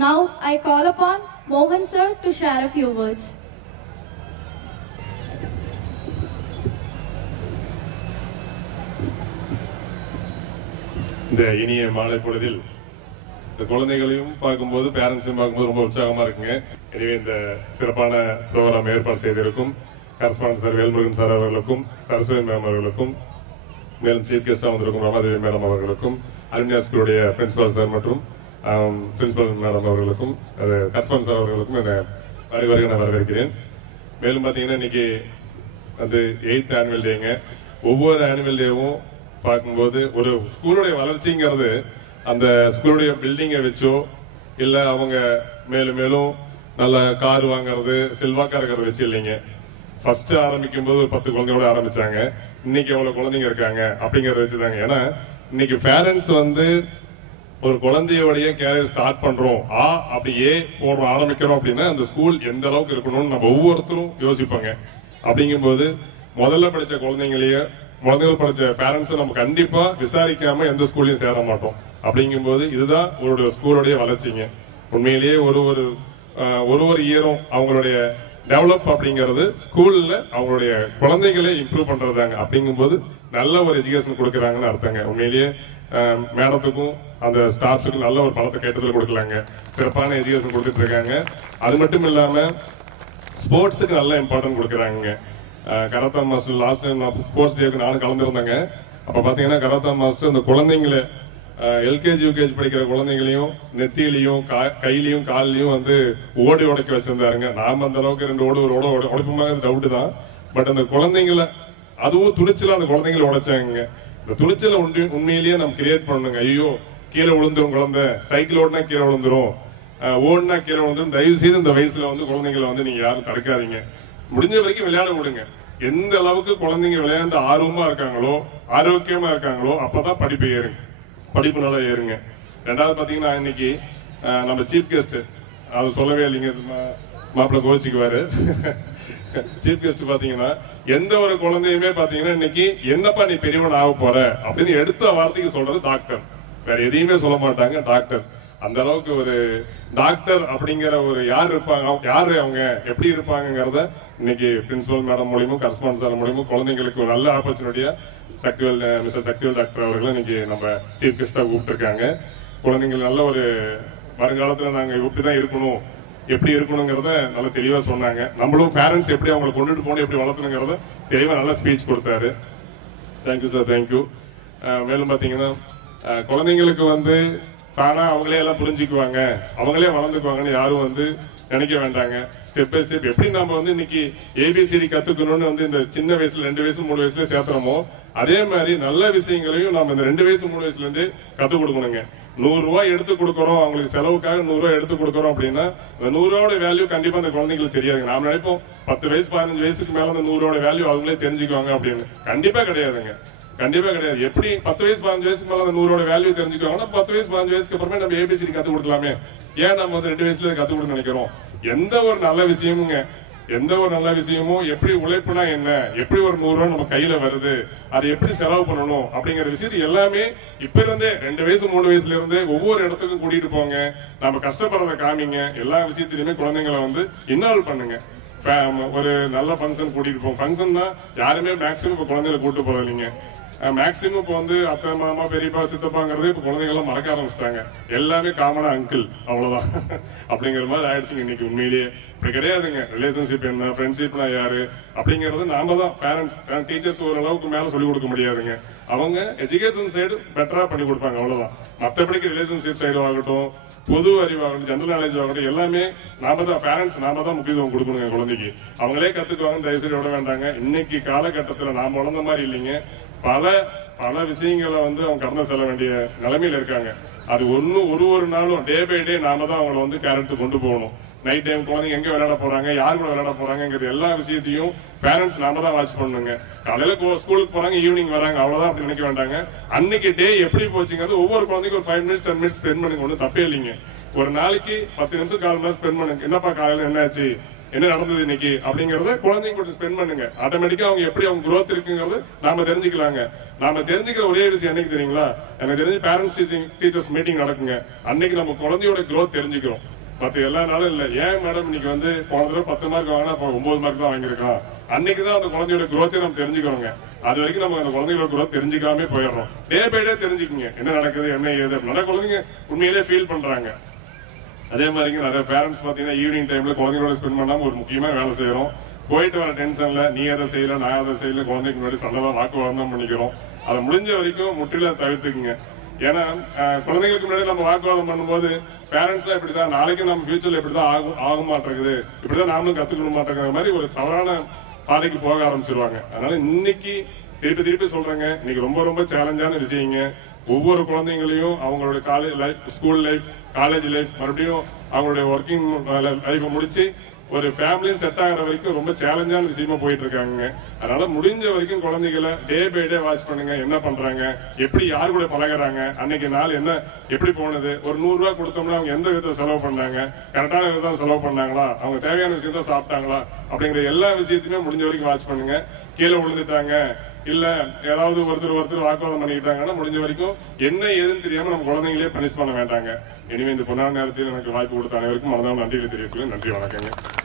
Now I call upon Mohan sir to share a few words. இந்த இனிய மாலை பொழுதில் இந்த குழந்தைகளையும் பார்க்கும்போது பேரண்ட்ஸையும் பார்க்கும்போது ரொம்ப உற்சாகமா இருக்குங்க. எனவே இந்த சிறப்பான ப்ரோக்ராம் ஏற்பாடு செய்திருக்கும் கரஸ்பாண்டன்ட் சார் வேல்முருகன் சார் அவர்களுக்கும், சரஸ்வதி மேம் அவர்களுக்கும், மேலும் சீஃப் கெஸ்டாக வந்திருக்கும் ரமாதேவி மேடம் அவர்களுக்கும், அலுமினியா ஸ்கூலுடைய பிரின்சிபால் சார் மற்றும் பிரின்சிபல் மேடம் அவர்களுக்கும், கரஸ்பாண்டன்ட் சார் அவர்களுக்கும் வருக நான் வரவேற்கிறேன். மேலும் பார்த்தீங்கன்னா இன்னைக்கு வந்து 8th ஆனுவல் டேங்க. ஒவ்வொரு ஆனுவல் டேவும் பார்க்கும்போது ஒரு ஸ்கூலுடைய வளர்ச்சிங்கிறது அந்த ஸ்கூலுடைய பில்டிங்கை வச்சோ இல்ல அவங்க மேலும் மேலும் நல்ல கார் வாங்குறது செல்வாக்கா இருக்கிறத வச்சு இல்லைங்க. ஃபர்ஸ்ட் ஆரம்பிக்கும் போது ஒரு 10 குழந்தையோட ஆரம்பிச்சாங்க. இன்னைக்கு எவ்வளவு குழந்தைங்க இருக்காங்க அப்படிங்கறத வச்சுதாங்க. ஏன்னா இன்னைக்கு பேரண்ட்ஸ் வந்து ஒரு குழந்தையோடைய கேரியர் ஸ்டார்ட் பண்றோம், அப்படி போடுறோம் ஆரம்பிக்கிறோம் அப்படின்னா அந்த ஸ்கூல் எந்த அளவுக்கு இருக்கணும்னு நம்ம ஒவ்வொருத்தரும் யோசிப்பாங்க. அப்படிங்கும்போது முதல்ல படிச்ச குழந்தைகள் படிச்ச பேரண்ட்ஸ் நம்ம கண்டிப்பா விசாரிக்காம எந்த ஸ்கூல்லையும் சேர மாட்டோம். அப்படிங்கும்போது இதுதான் ஒரு ஸ்கூலுடைய வளர்ச்சிங்க. உண்மையிலேயே ஒரு இயரும் அவங்களுடைய டெவலப் அப்படிங்கிறது ஸ்கூல்ல அவங்களுடைய குழந்தைகளை இம்ப்ரூவ் பண்றதாங்க. அப்படிங்கும்போது நல்ல ஒரு எஜுகேஷன் கொடுக்கறாங்கன்னு அர்த்தங்க. உண்மையிலேயே மேடத்துக்கும் அந்த ஸ்டாஃப்ஸுக்கும் நல்ல ஒரு பலத்தை கேட்டதில் கொடுக்கலாங்க. சிறப்பான எஜுகேஷன் கொடுத்துட்டு இருக்காங்க. அது மட்டும் இல்லாம ஸ்போர்ட்ஸுக்கு நல்ல இம்பார்ட்டன்ட் கொடுக்கறாங்க. Karate master last time sports டேக்கு நானும் கலந்துருந்தாங்க. அப்ப பாத்தீங்கன்னா கராத்தா மாஸ்டர் இந்த குழந்தைங்களை எல்கேஜி யூகேஜி படிக்கிற குழந்தைங்களையும் நெத்தியிலையும் கையிலையும் காலிலையும் வந்து ஓடி உடைக்க வச்சிருந்தாருங்க. நாம அந்த அளவுக்கு 2 ஓடு உடைப்புமாக டவுட் தான். பட் அந்த குழந்தைங்களை அதுவும் துணிச்சல அந்த குழந்தைங்களை உடைச்சாங்க. இந்த துணிச்சலை உண்மையிலேயே நம்ம கிரியேட் பண்ணுங்க. ஐயோ கீழே விழுந்துரும் குழந்தை, சைக்கிள் ஓடினா கீழே விழுந்துரும், ஓடினா கீழே விழுந்துரும். தயவு செய்து இந்த வயசுல வந்து குழந்தைங்களை வந்து நீங்க யாரும் தடுக்காதீங்க. முடிஞ்ச வரைக்கும் விளையாட விடுங்க. எந்த அளவுக்கு குழந்தைங்க விளையாண்டு ஆர்வமா இருக்காங்களோ ஆரோக்கியமா இருக்காங்களோ அப்பதான் படிப்பு நல்லா ஏறுங்க. ரெண்டாவது பாத்தீங்கன்னா இன்னைக்கு நம்ம சீஃப் கெஸ்ட் அது சொல்லவே இல்லைங்க, மாப்பிள்ள கோச்சிக்குவாரு. சீஃப் கெஸ்ட் பாத்தீங்கன்னா எந்த ஒரு குழந்தையுமே பாத்தீங்கன்னா இன்னைக்கு என்னப்பா நீ பெரியவன் ஆக போற அப்படின்னு எடுத்த வார்த்தைக்கு சொல்றது டாக்டர். வேற எதையுமே சொல்ல மாட்டாங்க டாக்டர். அந்த அளவுக்கு ஒரு டாக்டர் அப்படிங்கிற ஒரு யாரு அவங்க எப்படி இருப்பாங்கிறத இன்னைக்கு பிரின்சிபல் மேடம் மூலியமும் கரஸ்பாண்டன்ட் சார் மூலியமும் குழந்தைங்களுக்கு நல்ல ஆப்பர்ச்சுனிட்டியா மிஸ்டர் சக்திவேல் டாக்டர் அவர்கள் இன்னைக்கு நம்ம சீஃப் கெஸ்டா கூப்பிட்டு இருக்காங்க. குழந்தைங்களுக்கு நல்ல ஒரு வருங்காலத்துல நாங்க இப்படிதான் இருக்கணும், எப்படி இருக்கணுங்கிறத நல்ல தெளிவா சொன்னாங்க. நம்மளும் பேரண்ட்ஸ் எப்படி அவங்களை கொண்டுட்டு போகணும், எப்படி வளர்த்தணுங்கிறத தெளிவா நல்ல ஸ்பீச் கொடுத்தாரு. Thank you sir, thank you. மேலும் பாத்தீங்கன்னா குழந்தைங்களுக்கு வந்து தானா அவங்களே எல்லாம் புரிஞ்சுக்குவாங்க, அவங்களே வளர்ந்துக்குவாங்கன்னு யாரும் வந்து நினைக்க வேண்டாங்க. ஸ்டெப் பை ஸ்டெப் எப்படி நம்ம வந்து இன்னைக்கு ஏபிசிடி கத்துக்கணும்னு வந்து இந்த சின்ன வயசுல 2 வயசு 3 வயசுல சேர்த்துறோமோ அதே மாதிரி நல்ல விஷயங்களையும் நம்ம இந்த 2 வயசு 3 வயசுல இருந்து கத்து கொடுக்கணுங்க. 100 ரூபாய் எடுத்து கொடுக்கறோம், அவங்களுக்கு செலவுக்காக 100 ரூபாய் எடுத்து கொடுக்கறோம் அப்படின்னா அந்த 100 ரூபாயோட வேல்யூ கண்டிப்பா அந்த குழந்தைங்களுக்கு தெரியாதுங்க. நாம நினைப்போம் 10 வயசு 15 வயசுக்கு மேல அந்த 100 ரூபாயோட வேல்யூ அவங்களே தெரிஞ்சுக்குவாங்க அப்படின்னு. கண்டிப்பா கிடையாதுங்க, கண்டிப்பா கிடையாது. எப்படி 10 வயசு 15 வயசுக்கு மேல அந்த 100 ரூபாயோட வேல்யூ தெரிஞ்சுக்குவாங்கன்னா 10 வயசு 15 வயசுக்கு அப்புறமே நம்ம ஏபிசிடி கத்து கொடுக்கலாமே. ஏன் நம்ம வந்து 2 வயசுல கத்து கொடுக்க நினைக்கிறோம்? எந்த ஒரு நல்ல விஷயமும் எப்படி உழைப்புனா என்ன, எப்படி ஒரு 100 ரூபாய் நம்ம கையில வருது, அதை எப்படி செலவு பண்ணணும் அப்படிங்கிற விஷயத்து எல்லாமே இப்ப இருந்தே 2 வயசு 3 வயசுல இருந்து ஒவ்வொரு இடத்துக்கும் கூட்டிட்டு போங்க. நம்ம கஷ்டப்படுறத காமிங்க. எல்லா விஷயத்திலுமே குழந்தைங்களை வந்து இன்வால்வ் பண்ணுங்க. ஒரு நல்ல ஃபங்க்ஷன் கூட்டிட்டு போங்க. ஃபங்க்ஷன் தான் யாருமே மேக்சிமம் இப்ப குழந்தைகளை கூட்டு போறது இல்லைங்க. மேக்சிமம் இப்ப வந்து அத்தை மாமா பெரியப்பா சித்தப்பாங்கிறது இப்ப குழந்தைங்க எல்லாம் மறக்க ஆரம்பிச்சிட்டாங்க. எல்லாமே காமனா அங்கிள் அவ்வளவுதான் அப்படிங்கிற மாதிரி ஆயிடுச்சுங்க. இன்னைக்கு உண்மையிலேயே இப்படி கிடையாதுங்க. ரிலேஷன்ஷிப் என்ன, ஃப்ரெண்ட்ஷிப்னா யாரு அப்படிங்கறது நாம தான் பேரண்ட்ஸ். டீச்சர்ஸ் ஓரளவுக்கு மேல சொல்லிக் கொடுக்க முடியாதுங்க. அவங்க எஜுகேஷன் சைடு பெட்டரா பண்ணி கொடுப்பாங்க, அவ்வளவுதான். மற்றபடிக்கு ரிலேஷன்ஷிப் சைடு ஆகட்டும், பொது அறிவாகட்டும், ஜெனரல் நாலேஜ் ஆகட்டும், எல்லாமே நாம தான் பேரண்ட்ஸ் நாம தான் முக்கியத்துவம் கொடுக்கணுங்க குழந்தைக்கு. அவங்களே கத்துக்குவாங்க, தயவுசெய்து விட வேண்டாங்க. இன்னைக்கு காலகட்டத்தில் நாம வளர்ந்த மாதிரி இல்லைங்க. பல விஷயங்களை வந்து அவங்க கடந்து செல்ல வேண்டிய நிலைமையில இருக்காங்க. அது ஒரு நாளும் டே பை டே நாம தான் அவங்களை வந்து கேரக்டர் கொண்டு போகணும். நைட் டைம் குழந்தைங்க எங்க விளையாட போறாங்க, யார் கூட விளையாட போறாங்கிறது எல்லா விஷயத்தையும் பேரண்ட்ஸ் நாம தான் வாட்ச் பண்ணுங்க. காலையில ஸ்கூலுக்கு போறாங்க, ஈவினிங் வராங்க, அவ்வளவுதான் அப்படி நினைக்க வேண்டாங்க. அன்னைக்கு டே எப்படி போச்சுங்கிறது ஒவ்வொரு குழந்தைக்கும் ஒரு 5 minutes 10 minutes ஸ்பெண்ட் பண்ணி ஒன்றும் தப்பே இல்லைங்க. ஒரு நாளைக்கு 10 நிமிஷம் 1/4 மணி நேரம் ஸ்பெண்ட் பண்ணுங்க. என்னப்பா காலையில என்னாச்சு, என்ன நடந்தது இன்னைக்கு அப்படிங்கறத குழந்தைங்க கூட ஸ்பெண்ட் பண்ணுங்க. ஆட்டோமேட்டிக்கா அவங்க எப்படி அவங்க growth இருக்குங்கிறது நாம தெரிஞ்சுக்கலாங்க. நாம தெரிஞ்சுக்கிற ஒரே விஷயம் என்னைக்கு தெரியுங்களா, எனக்கு தெரிஞ்சு பேரண்ட்ஸ் டீச்சர்ஸ் மீட்டிங் நடக்குங்க. அன்னைக்கு நம்ம குழந்தையோட growth தெரிஞ்சுக்கிறோம். மத்த எல்லா நாளும் இல்ல. ஏன் மேடம் இன்னைக்கு வந்து போன தடவை 10 மார்க் வாங்கினா 9 மார்க் தான் வாங்கியிருக்கான், அன்னைக்குதான் அந்த குழந்தையோட growth நம்ம தெரிஞ்சுக்கிறோங்க. அது வரைக்கும் நம்ம அந்த குழந்தைகளோட growth தெரிஞ்சுக்காம போயிடுறோம். டே பை டே தெரிஞ்சுக்கங்க என்ன நடக்குது என்ன ஏது. நிறைய குழந்தைங்க உண்மையிலே ஃபீல் பண்றாங்க. அதே மாதிரி நிறைய பேரண்ட்ஸ் பாத்தீங்கன்னா ஈவினிங் டைம்ல குழந்தைங்களோட ஸ்பெண்ட் பண்ணாம ஒரு முக்கியமான வேலை செய்யறோம். போயிட்டு வர டென்ஷன்ல நீ எதை செய்யல நான் எதை செய்யல குழந்தைக்கு முன்னாடி சண்டைதான் வாக்குவாதம் பண்ணிக்கிறோம். அதை முடிஞ்ச வரைக்கும் முற்றிலும் தவிர்த்துக்குங்க. ஏன்னா குழந்தைங்களுக்கு முன்னாடி நம்ம வாக்குவாதம் பண்ணும்போது பேரண்ட்ஸ் இப்படிதான் நாளைக்கு நம்ம ஃபியூச்சர்ல இப்படிதான் ஆக மாட்டேங்குது, இப்படிதான் நாமளும் கத்துக்கணும் மாட்டேங்கிற மாதிரி ஒரு தவறான பாதைக்கு போக ஆரம்பிச்சிருவாங்க. அதனால இன்னைக்கு திருப்பி சொல்றேங்க, இன்னைக்கு ரொம்ப ரொம்ப சேலஞ்சான விஷயங்க. ஒவ்வொரு குழந்தைங்களையும் அவங்களோட college life, school life, college life, மறுபடியும் அவங்களுடைய ஒர்க்கிங் லைஃப் முடிச்சு ஒரு ஃபேமிலியும் செட் ஆகிற வரைக்கும் ரொம்ப சேலஞ்சான விஷயமா போயிட்டு இருக்காங்க. அதனால முடிஞ்ச வரைக்கும் குழந்தைகளை டே பை டே வாட்ச் பண்ணுங்க. என்ன பண்றாங்க, எப்படி யாரு கூட பழகுறாங்க, அன்னைக்கு நாள் என்ன எப்படி போனது. ஒரு 100 ரூபாய் கொடுத்தோம்னா அவங்க எந்த விதத்தை செலவு பண்ணாங்க, கரெக்டான விதத்தை செலவு பண்ணாங்களா, அவங்க தேவையான விஷயத்த சாப்பிட்டாங்களா அப்படிங்கிற எல்லா விஷயத்தையுமே முடிஞ்ச வரைக்கும் வாட்ச் பண்ணுங்க. கீழே விழுந்துட்டாங்க இல்ல ஏதாவது ஒருத்தர் வாக்குவாதம் பண்ணிக்கிட்டாங்கன்னா முடிஞ்ச வரைக்கும் என்ன ஏதுன்னு தெரியாம நம்ம குழந்தைங்களே பனிஷ் பண்ண வேண்டாங்க. இனிமே இந்த பொன்னான நேரத்தில் எனக்கு வாய்ப்பு கொடுத்த அனைவருக்கும் மனதான நன்றிகளை தெரிவிக்கிறேன். நன்றி, வணக்கங்க.